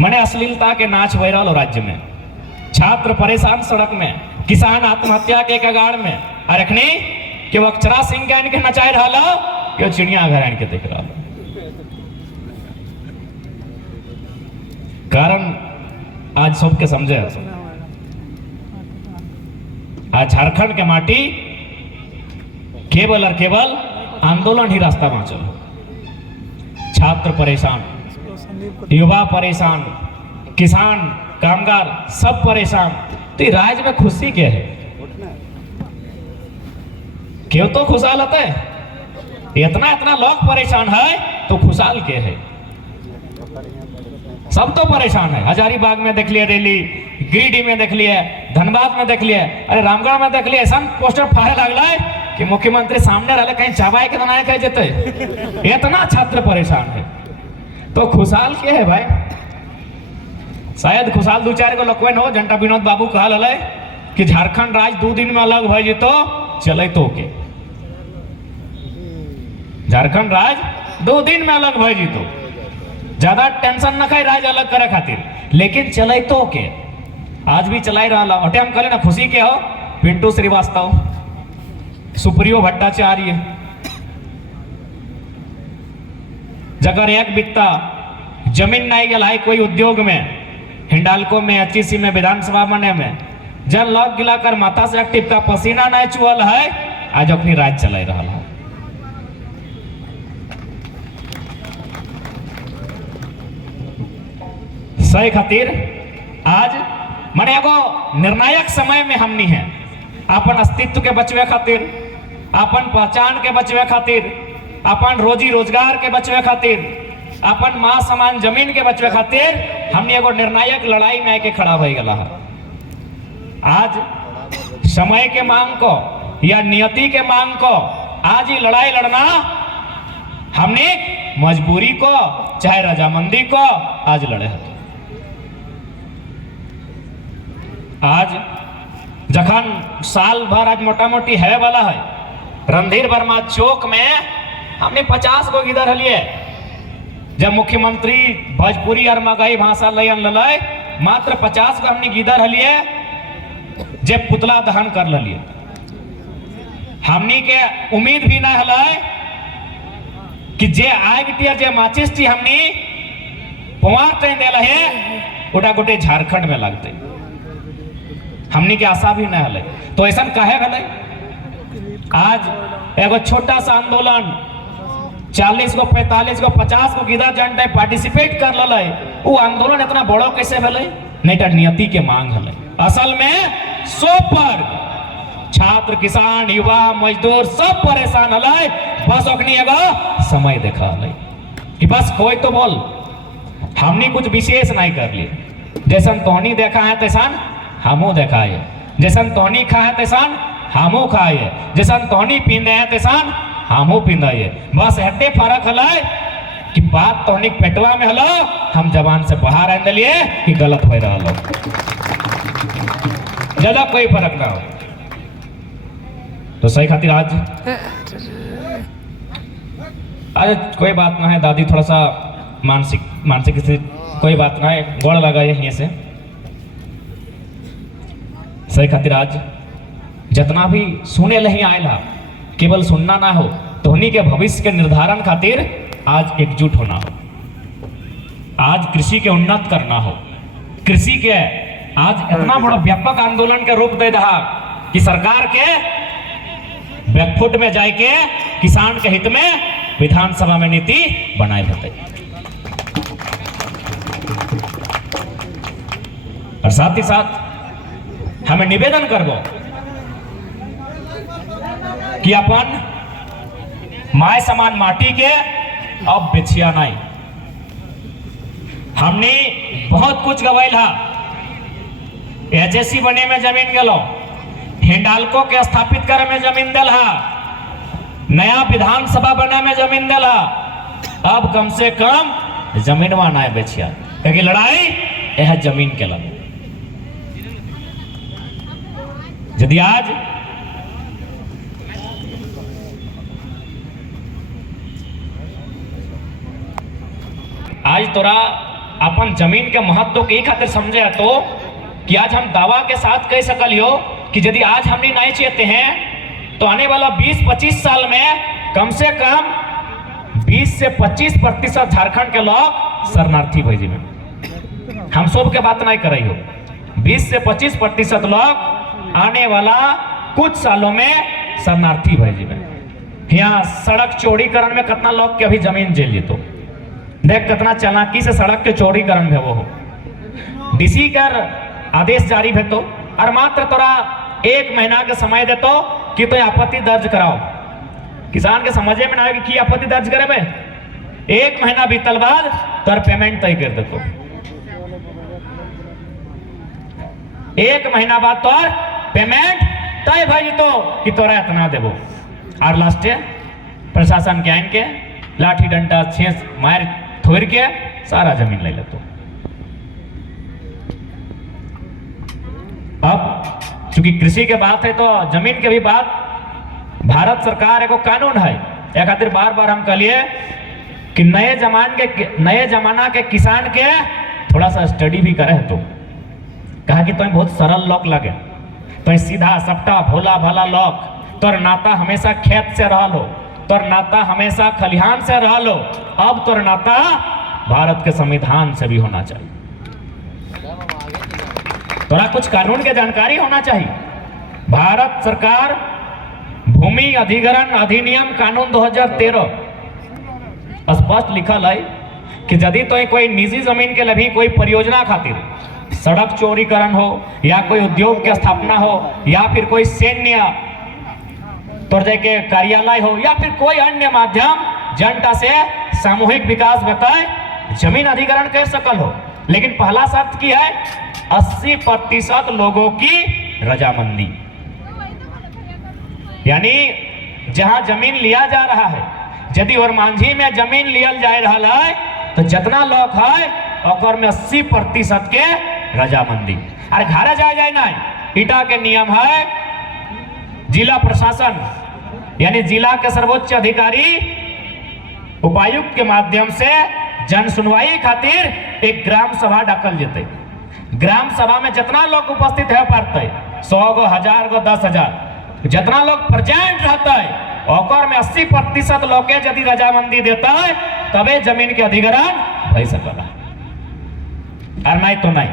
मने अश्लीलता के नाच हो रहा राज्य में, छात्र परेशान सड़क में, किसान आत्महत्या के कगार में, और अखनी के अक्षरा सिंह के इनके नचाए रहा कि चिड़िया घर आन के देख रहा। कारण आज सबके समझे, आज झारखंड के माटी केवल और केवल आंदोलन ही रास्ता में चलो। छात्र परेशान, युवा परेशान, किसान कामगार सब परेशान, तो राज्य में खुशी क्या है? क्यों तो खुशहाल होता है? इतना लोग परेशान है तो खुशहाल क्या है? सब तो परेशान है। हजारीबाग में देख लिया रैली, गिरिडीह में देख लिया, धनबाद में देख लिया, अरे रामगढ़ में देख लिया, ऐसा पोस्टर फाड़े लगला है कि मुख्यमंत्री सामने रहे कहीं चावाए के बनाए कह जेते। इतना छात्र परेशान है तो खुशहाल क्या है भाई? शायद खुशहाल 2-4 गो लोकवेन हो। जनता विनोद बाबू कहल है कि झारखंड राज्य 2 दिन में अलग भई जेतो, चले तो के झारखंड राज्य 2 दिन में अलग भई जेतो, ज्यादा टेंशन न खाई राज्य अलग करे खातिर, लेकिन चले तो के आज भी चलाई रहा। अटे हम कहले ना खुशी के हो, पिंटू श्रीवास्तव, सुप्रियो भट्टाचार्य, जगर एक बित्ता जमीन नहीं गल है कोई उद्योग में, हिंडाल्को में, एचईसी में, विधानसभा बने में, जन लग गिला कर माथा से एक टिपका पसीना नहीं चुअल है, आज अपनी राज चलाई रहा है। सही खातिर आज मने एगो निर्णायक समय में हमनी है, अपन अस्तित्व के बचवे खातिर, अपन पहचान के बचवे खातिर, अपन रोजी रोजगार के बचवे खातिर, अपन मां समान जमीन के बचवे खातिर हमने एगो निर्णायक लड़ाई में आके खड़ा हो गया है। आज समय के मांग को या नियति के मांग को आज ही लड़ाई लड़ना हमने मजबूरी को चाहे रजामंदी को आज लड़े हैं। आज जखन साल भर आज मोटा मोटी है वाला है, रणधीर वर्मा चौक में हमने 50 गो गिदर हलिए। जब मुख्यमंत्री भोजपुरी और मगही भाषा लयन ललय, मात्र 50 गो हमने गिदर हलिए जे पुतला दहन कर लिये। हमनी के उम्मीद भी ना हलय कि जे आग टी जे माचिस टी हमनी पवार तय देला है ओटा गोटे झारखंड में लगते, हमनी के आशा भी नहीं हले। तो ऐसा काहे हले? आज एगो छोटा सा आंदोलन 40 गो 45 गो 50 गो गिदर जनता पार्टिसिपेट कर लले, वो आंदोलन इतना बड़ो कैसे भेले? नहीं तो नियति के मांग हले। असल में 100 पर छात्र किसान युवा मजदूर सब परेशान हलै, बस ओखनी एगो समय देखा हलै कि बस कोई तो बोल, हमने कुछ विशेष नहीं कर लिए, जैसन तोहनी देखा है तैसन हमू देखा है, जैसन तोहनी खा है तैसन हमू खाए, जैसन तोहनी पींदे हैं तैसन हमू पींदे, बस एते फर्क हलै कि बात तोहनी पेटवा में हलो, हम जबान से बाहर आने लिए कि गलत हो रहा लो, ज्यादा कोई फर्क ना हो। तो सही खातिर आज कोई बात ना है दादी, थोड़ा सा मानसिक स्थिति कोई बात ना है, गोड़ लगा यहीं से। सही खातिर आज जितना भी सुने लही आयला, केवल सुनना ना हो, तोहनी के भविष्य के निर्धारण खातिर आज एकजुट होना हो, आज कृषि के उन्नत करना हो, कृषि के आज इतना बड़ा व्यापक आंदोलन के रूप दे रहा कि सरकार के बैकफुट में जाके किसान के हित में विधानसभा में नीति बनाए होते। और साथ ही साथ हमें निवेदन करबो कि अपन माय समान माटी के अब बेचिया नहीं, हमने बहुत कुछ गवाइल हा, एचएससी बने में जमीन गलो, हिंडाल्को के स्थापित करे में जमीन दिल हा, नया विधानसभा बने में जमीन दिल हा, अब कम से कम जमीनवा ना बेचिया, क्योंकि लड़ाई यह जमीन के लगे। यदि आज तोरा अपन जमीन के महत्व के खातिर समझे तो कि आज हम दावा के साथ कह सकल हो कि यदि आज हमने नहीं चाहते हैं तो आने वाला 20-25 साल में कम से कम 20 से 25% झारखंड के लोग शरणार्थी भेजे में, हम सब के बात नहीं कर रही हो, 20 से 25% लोग आने वाला कुछ सालों में शरणार्थी भेजे में। यहाँ सड़क चौड़ीकरण में कितना लोग के अभी जमीन जेल जेतो, देख कितना चालाकी से सड़क के चौड़ीकरण में वो हो, डीसी कर आदेश जारी भेतो और मात्र तोरा 1 महीना के समय देतो कि तो आपत्ति दर्ज कराओ, किसान के समझे में ना आए कि आपत्ति दर्ज करे में 1 महीना बीतल बाद तोर पेमेंट तय कर देतो, 1 महीना बाद तोर पेमेंट तय भाई तो कि तोरा इतना देबो, और लास्ट प्रशासन के आइन के लाठी डंडा छेस मार थोड़ के सारा जमीन ले लेतो। अब चूंकि कृषि के बात है तो जमीन के भी बात, भारत सरकार एगो कानून है, एक खातिर बार बार हम कहलिए कि नए जमाना के किसान के थोड़ा सा स्टडी भी करे तो कहा कि तुम्हें बहुत सरल लोग लगे, तो सीधा सपटा भोला भाला लोग, तोर नाता हमेशा खेत से रहा लो, तोर नाता हमेशा खलिहान से रहा लो, अब तोर नाता भारत के संविधान से भी होना चाहिए, तोरा कुछ कानून के जानकारी होना चाहिए। भारत सरकार भूमि अधिग्रहण अधिनियम कानून 2013 स्पष्ट लिखल है कि यदि तो कोई निजी जमीन के लिए भी कोई परियोजना खातिर सड़क चौड़ीकरण हो या कोई उद्योग की स्थापना हो या फिर कोई सैन्य तौर के कार्यालय हो या फिर कोई अन्य माध्यम जनता से सामूहिक विकास बताए जमीन अधिग्रहण कर सकल हो, लेकिन पहला शर्त की है 80% लोगों की रजामंदी, यानी जहां जमीन लिया जा रहा है यदि और मांझी में जमीन लियल जा रहा है तो जितना लोग है और में 80% के रजामंदी, अरे घर जाए ना ईटा के नियम है, जिला प्रशासन यानी जिला के सर्वोच्च अधिकारी उपायुक्त के माध्यम से जन सुनवाई खातिर एक ग्राम सभा डाकल जेते, ग्राम सभा में जितना लोग उपस्थित है पारते 100 गो 1000 गो 10,000 जितना लोग प्रेजेंट रहता है और में 80% लोग के यदि रजामंदी देता है तबे जमीन के अधिग्रहण हो सकता, और नहीं तो नहीं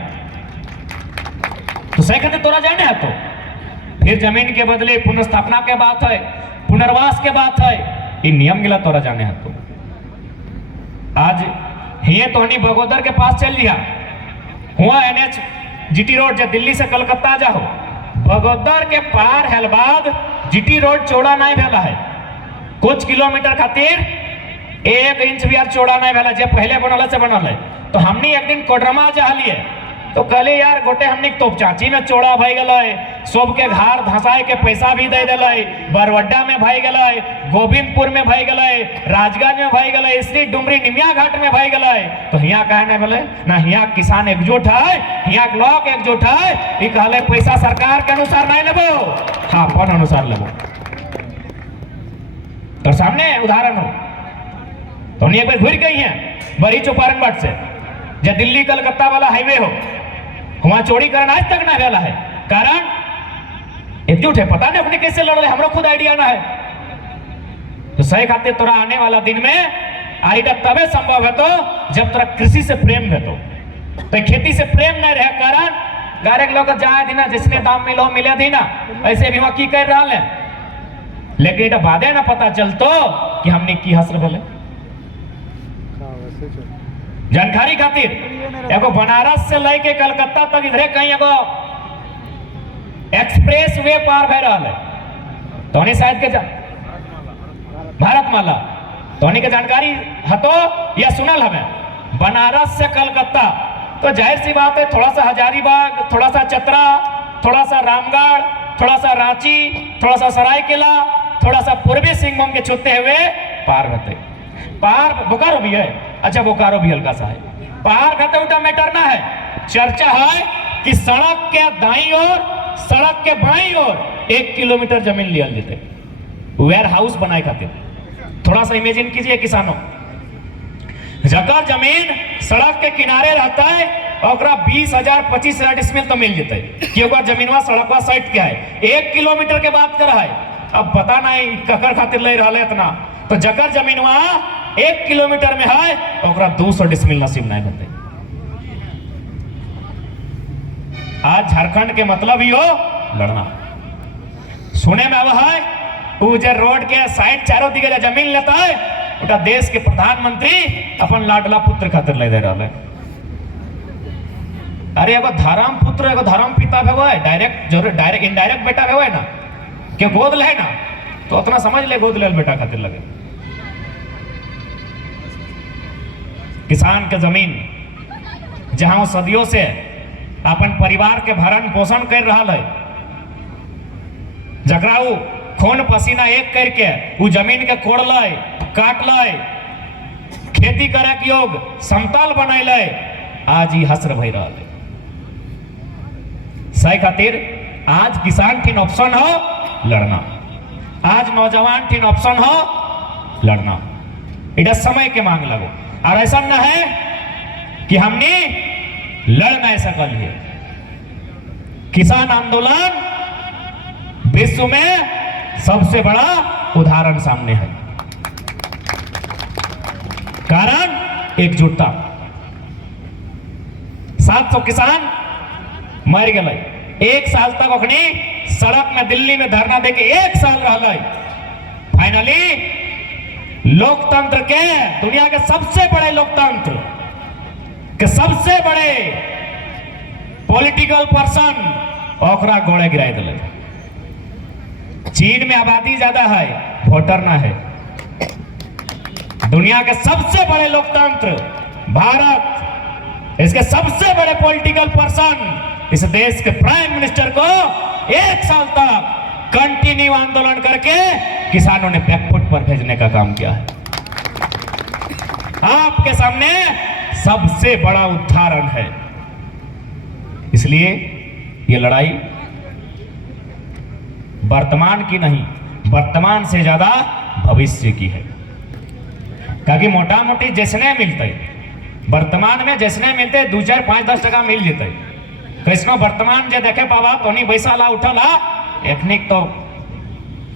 तो सही कहते तोरा जाने है तो फिर जमीन के बदले पुनर्स्थापना के बात है, पुनर्वास के बात है, ये नियम गिला तोरा जाने है तो आज ये तोहनी बगोदर के पास चल लिया हुआ NH GT रोड जो दिल्ली से कलकत्ता जाओ बगोदर के पार हेल बाद जीटी रोड चौड़ा नहीं भेला है, कुछ किलोमीटर खातिर 1 इंच भी यार चौड़ा नहीं भेला, जब पहले बनल से बनल है। तो हमनी एक दिन कोडरमा जहलिए तो कहले यार गोटे हमनी तोपचाची में चौड़ा भई गए, सबके घर धसाए के पैसा भी दे दिले, बरवड्डा में भई गए, गोविंदपुर में भई गए, राजगंज में भई गए, इसलिए डुमरी निमिया घाट में भई गए। तो हिया कहे नहीं बोले ना, हिया किसान एकजुट है, हिया लोग एकजुट है, ये कहले पैसा सरकार के अनुसार नहीं लेबो, हाँ अपन अनुसार लेबो। तो सामने उदाहरण हो तो हम एक बार घुर गई हैं बड़ी चौपारण बाट से, जो दिल्ली कलकत्ता वाला हाईवे हो, वहां चोरीकरण आज तक ना भेला है। कारण एकजुट है, पता नहीं अपने कैसे लड़ रहे, हमरो खुद आइडिया ना है। तो सही खातिर तोरा आने वाला दिन में आइडिया तबे संभव है तो जब तोरा कृषि से प्रेम है। तो खेती से प्रेम नहीं रहे कारण गारे लोग जाए दीना, जिसने दाम मिलो मिले दीना, ऐसे भी वहां की कर रहा है। लेकिन ये बादे ना पता चलतो कि हमने की हसर भेले। जानकारी खातिर एगो बनारस से लेके कलकत्ता तक इधरे कहीं एगो एक्सप्रेस वे पार भय रहा है, तो शायद के भारतमाला, तो के जानकारी हतो या सुनल हमें बनारस से कलकत्ता। तो जाहिर सी बात है थोड़ा सा हजारीबाग, थोड़ा सा चतरा, थोड़ा सा रामगढ़, थोड़ा सा रांची, थोड़ा सा सरायकेला, थोड़ा सा पूर्वी सिंहभूम के छूते हुए पार होते। पार बोकारो भी है, अच्छा बोकारो भी हल्का सा है, पार करते उल्टा मैटर ना है। चर्चा है कि सड़क के दाईं ओर, सड़क के बाईं ओर 1 किलोमीटर जमीन लिया लेते वेयर हाउस बनाए खातिर। थोड़ा सा इमेजिन कीजिए किसानों, जकर जमीन सड़क के किनारे रहता है और 20,000 25,000 डिसमिल तो मिल जेते कि ओकर जमीनवा सड़कवा साइड के है, 1 किलोमीटर के बात कर रहा है। अब पता नहीं ककर खातिर ले रहा है इतना, तो जकर जमीनवा 1 किलोमीटर में है और 200 डिसमिल नसीब नहीं बनते। आज झारखंड के मतलब ही हो लड़ना। सुने में अब है वो जो रोड के साइड चारों दिखे जमीन लेता है, उटा देश के प्रधानमंत्री अपन लाडला पुत्र खातिर ले दे रहा है। अरे एगो धर्म पुत्र एगो धर्म पिता है, डायरेक्ट जरूर डायरेक्ट इनडायरेक्ट बेटा है ना, क्या गोद ले ना, तो उतना समझ ले गोद ले बेटा खातिर लगे। किसान के जमीन जहां सदियों से अपन परिवार के भरण पोषण कर रहा है, जकरा खून पसीना एक करके वो जमीन के कोड़ ले, काट ले, खेती करे के योग समतल बना ले, आज ही हसर भई रहा है। सही खातिर आज किसान की ऑप्शन हो लड़ना, आज नौजवान की ऑप्शन हो लड़ना। इधर समय के मांग लगो, और ऐसा न है कि हमने लड़ नहीं सकल है। किसान आंदोलन विश्व में सबसे बड़ा उदाहरण सामने है, कारण एकजुटता। 700 किसान मर गए, 1 साल तक अखनी सड़क में दिल्ली में धरना देके 1 साल रहा। फाइनली लोकतंत्र के, दुनिया के सबसे बड़े लोकतंत्र के सबसे बड़े पॉलिटिकल पर्सन ओकरा गोड़े गिराए दिले। चीन में आबादी ज्यादा है, वोटर ना है। दुनिया के सबसे बड़े लोकतंत्र भारत, इसके सबसे बड़े पॉलिटिकल पर्सन इस देश के प्राइम मिनिस्टर को 1 साल तक कंटिन्यू आंदोलन करके किसानों ने बैकफुट पर भेजने का काम किया है। आपके सामने सबसे बड़ा उदाहरण है। इसलिए ये लड़ाई वर्तमान की नहीं, वर्तमान से ज्यादा भविष्य की है। क्योंकि मोटा मोटी जैसने मिलते वर्तमान में, जैसने मिलते 2, 4, 5, 10 टका मिल जेते, कैसनो वर्तमान जो देखे पावा तो नहीं पैसा ला उठला एखनिक तो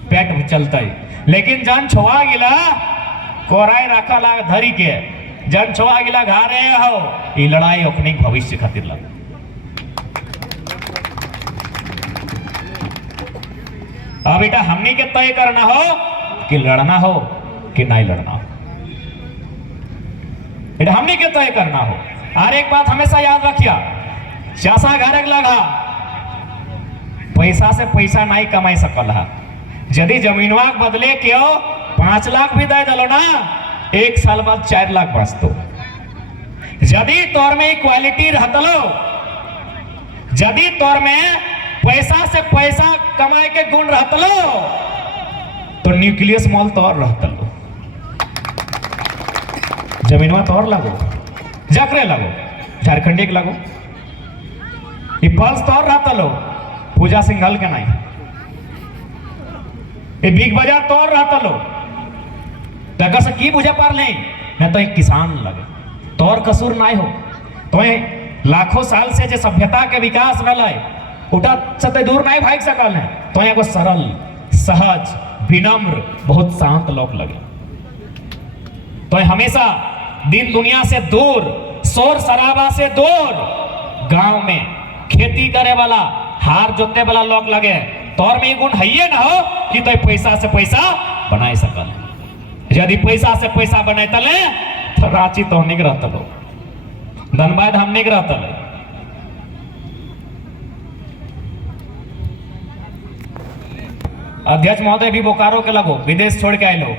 पेट चलते, लेकिन जन छोआ गिला कोराई रखा ला धरी के, जन छोआ गिला घारे हो, ये लड़ाई ओखनिक भविष्य खातिर लगा। अब बेटा हमनी के तय करना हो कि लड़ना हो कि नहीं लड़ना हो, बेटा हमनी के तय करना हो। और एक बात हमेशा याद रखिया, चासा घर लगा पैसा से पैसा नहीं कमाई सकल है। यदि जमीनवा के बदले क्यों 5 लाख भी दे दलो ना, 1 साल बाद 4 लाख बचतो। यदि तोर में क्वालिटी रहतलो, यदि तोर में पैसा से पैसा कमाए के गुण रहतलो, तो न्यूक्लियस मॉल तोर रहतलो, जमीनवा तोर लगो, जकरे लगो, झारखंडी के लगो, ये पल्स तोर रहतलो, पूजा सिंघल के नहीं, ये बिग बाजार तोर रहतलो, तो से की बुझे पार नहीं न, तो एक किसान लगे, तोर कसूर नहीं हो। तो लाखों साल से जो सभ्यता के विकास रहा उठा सते दूर नहीं भाग सकल है। तो एगो सरल, सहज, विनम्र, बहुत शांत लोग लगे। तो हमेशा दिन दुनिया से दूर, शोर शराबा से दूर, गांव में खेती करे वाला, हार जोतने वाला लोग लगे। तोर में गुण है ना हो कि तो पैसा से पैसा बनाए सकल। यदि पैसा से पैसा बने तले तो रांची तो निक रहतलो, धनबाद हम निक रहतले। अध्यक्ष महोदय भी बोकारो के लगो, विदेश छोड़ के आए लो,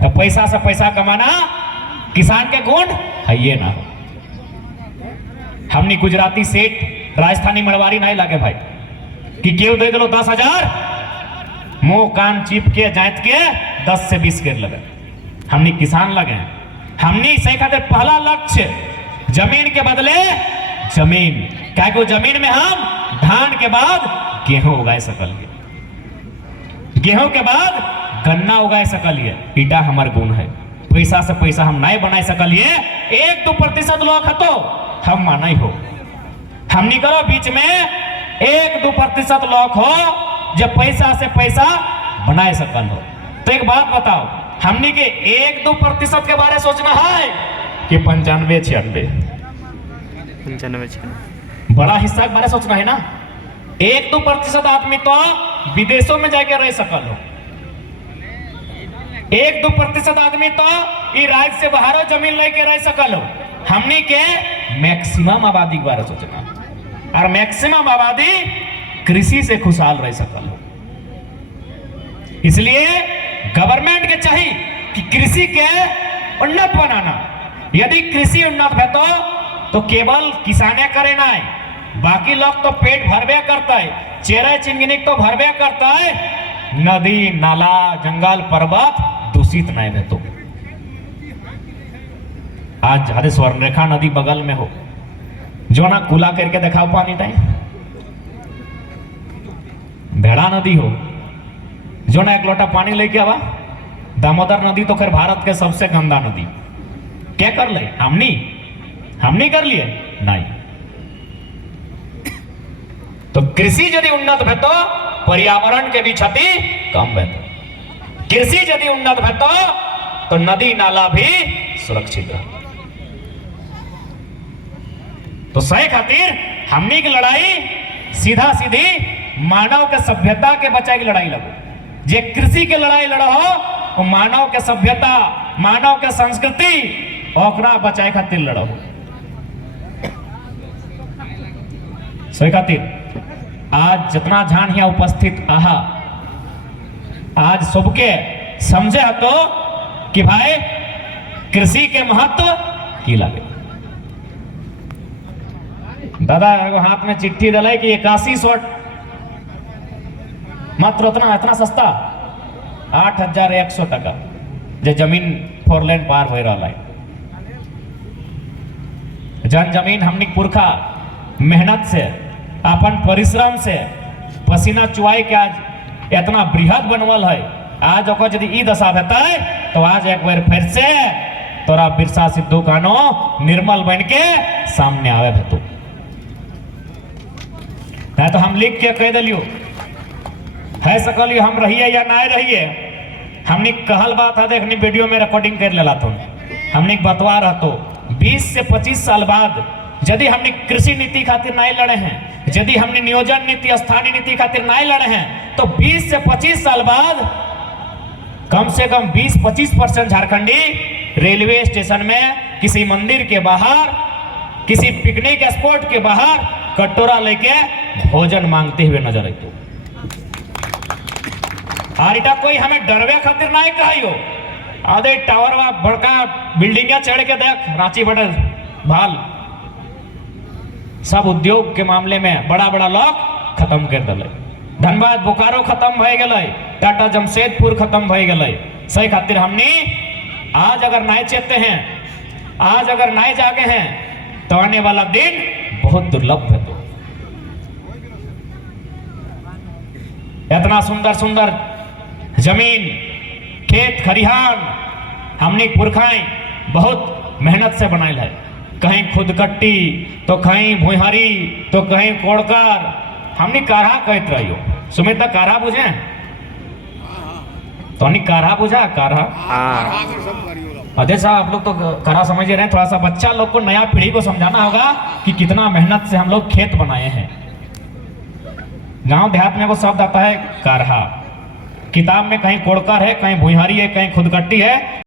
तो पैसा से पैसा कमाना किसान के गुण है ये ना। हमने गुजराती सेठ, राजस्थानी मरवारी नहीं लगे भाई कि क्यों दे दो 10,000, मुंह कान चिप के जात के 10 से 20 कर लगे। हमने किसान लगे, हमने सही खाते पहला लक्ष्य जमीन के बदले जमीन, क्या को जमीन में हम धान के बाद गेहूं उगाए सकल, गेहूं के बाद गन्ना उगाए सकलिए, ईटा हमार गुण है। पैसा से पैसा हम नहीं बनाए सकलिए, 1-2% लोग हतो हम माना ही हो। हमनी करो बीच में 1-2% लोग हो जब पैसा से पैसा बनाए सकल हो। तो एक बात बताओ, हमनी के 1-2% के बारे सोचना है कि 95-96 बड़ा हिस्सा के बारे सोचना है ना। 1-2% आदमी तो विदेशों में जाके रह सकल हो, 1-2% आदमी तो ये राज्य से बाहर जमीन लेके रह सकल हो। हमनी के मैक्सिमम आबादी के बारे सोचना, और मैक्सिमम आबादी कृषि से खुशहाल रह सकल हो। इसलिए गवर्नमेंट के चाहिए कि कृषि के उन्नत बनाना। यदि कृषि उन्नत है तो केवल किसाने करे ना है, बाकी लोग तो पेट भरबे करता है, चेहरे चिंगनी तो भरबे करता है, नदी नाला जंगल पर्वत दूषित नहीं है। तो आज हरे स्वर्णरेखा नदी बगल में हो, जो ना कुला करके दिखाओ पानी टाइम, भेड़ा नदी हो, जो ना एक लोटा पानी लेके आवा। दामोदर नदी तो खैर भारत के सबसे गंदा नदी, क्या कर ले हमनी कर लिए नहीं। तो कृषि यदि उन्नत है तो पर्यावरण के भी क्षति कम है। कृषि यदि उन्नत है तो नदी नाला भी सुरक्षित है। तो सही खातिर हमनी की लड़ाई सीधा सीधी मानव के सभ्यता के बचाए की लड़ाई लगो। जे कृषि के लड़ाई लड़ो वो मानव के सभ्यता, मानव के संस्कृति ओकरा बचाए खातिर लड़ो। सही खातिर आज जितना जान यहाँ उपस्थित आहा, आज सबके समझे तो कि भाई कृषि के महत्व की लगे। दादा एगो हाथ में चिट्ठी दिलाई कि 8100 मात्र इतना सस्ता 8100 टका जे जमीन 4 लेन पार हो रहा है। जन जमीन हमनी पुरखा मेहनत से, अपन परिश्रम से, पसीना चुआई के आज इतना बृहद बनवल है। आज ओकर यदि ई दशा रहता है तो आज एक बार फिर से तोरा बिरसा सिद्धू कानो निर्मल बन के सामने आवे भतो। तो हम लिख के कह दिलियो है सकलियो हम रहिए या ना रहिए। हमने कहल बात है, देखनी वीडियो में रिकॉर्डिंग कर लेला तो हमने बतवा रहा तो 20 से 25 साल बाद यदि हमने कृषि नीति खातिर नहीं लड़े हैं, यदि हमने नियोजन नीति, स्थानीय नीति खातिर नहीं लड़े हैं, तो 20 से 25 साल बाद कम से कम 20-25% झारखंडी रेलवे स्टेशन में, किसी मंदिर के बाहर, किसी पिकनिक स्पॉट के बाहर कटोरा लेके भोजन मांगते हुए नजर आई। और इटा कोई हमें डरवे खातिर नहीं कहियो। आधे टावर वा बड़का बिल्डिंग चढ़ के देख रांची बड़े भाल सब उद्योग के मामले में बड़ा बड़ा लोग खत्म कर दिले। धनबाद बोकारो खत्म भय गए, टाटा जमशेदपुर खत्म भय गए। सही खातिर हमने आज अगर नहीं चेते हैं, आज अगर नहीं जागे हैं तो आने वाला दिन बहुत दुर्लभ है। तो इतना सुंदर सुंदर जमीन खेत खरिहान हमने पुरखाएं बहुत मेहनत से बनाए है। कहीं खुदकट्टी तो कहीं भुहारी तो कहीं कोड़कर हमने काढ़ा कहते रहियो। सुमित काढ़ा बुझे तो हमने काढ़ा बुझा काढ़ा। अजय साहब आप लोग तो काढ़ा समझ रहे हैं। थोड़ा सा बच्चा लोग को नया पीढ़ी को समझाना होगा कि कितना मेहनत से हम लोग खेत बनाए हैं। गांव देहात में वो शब्द आता है काढ़ा। किताब में कहीं कोड़कर है, कहीं भुहारी है, कहीं खुदकट्टी है,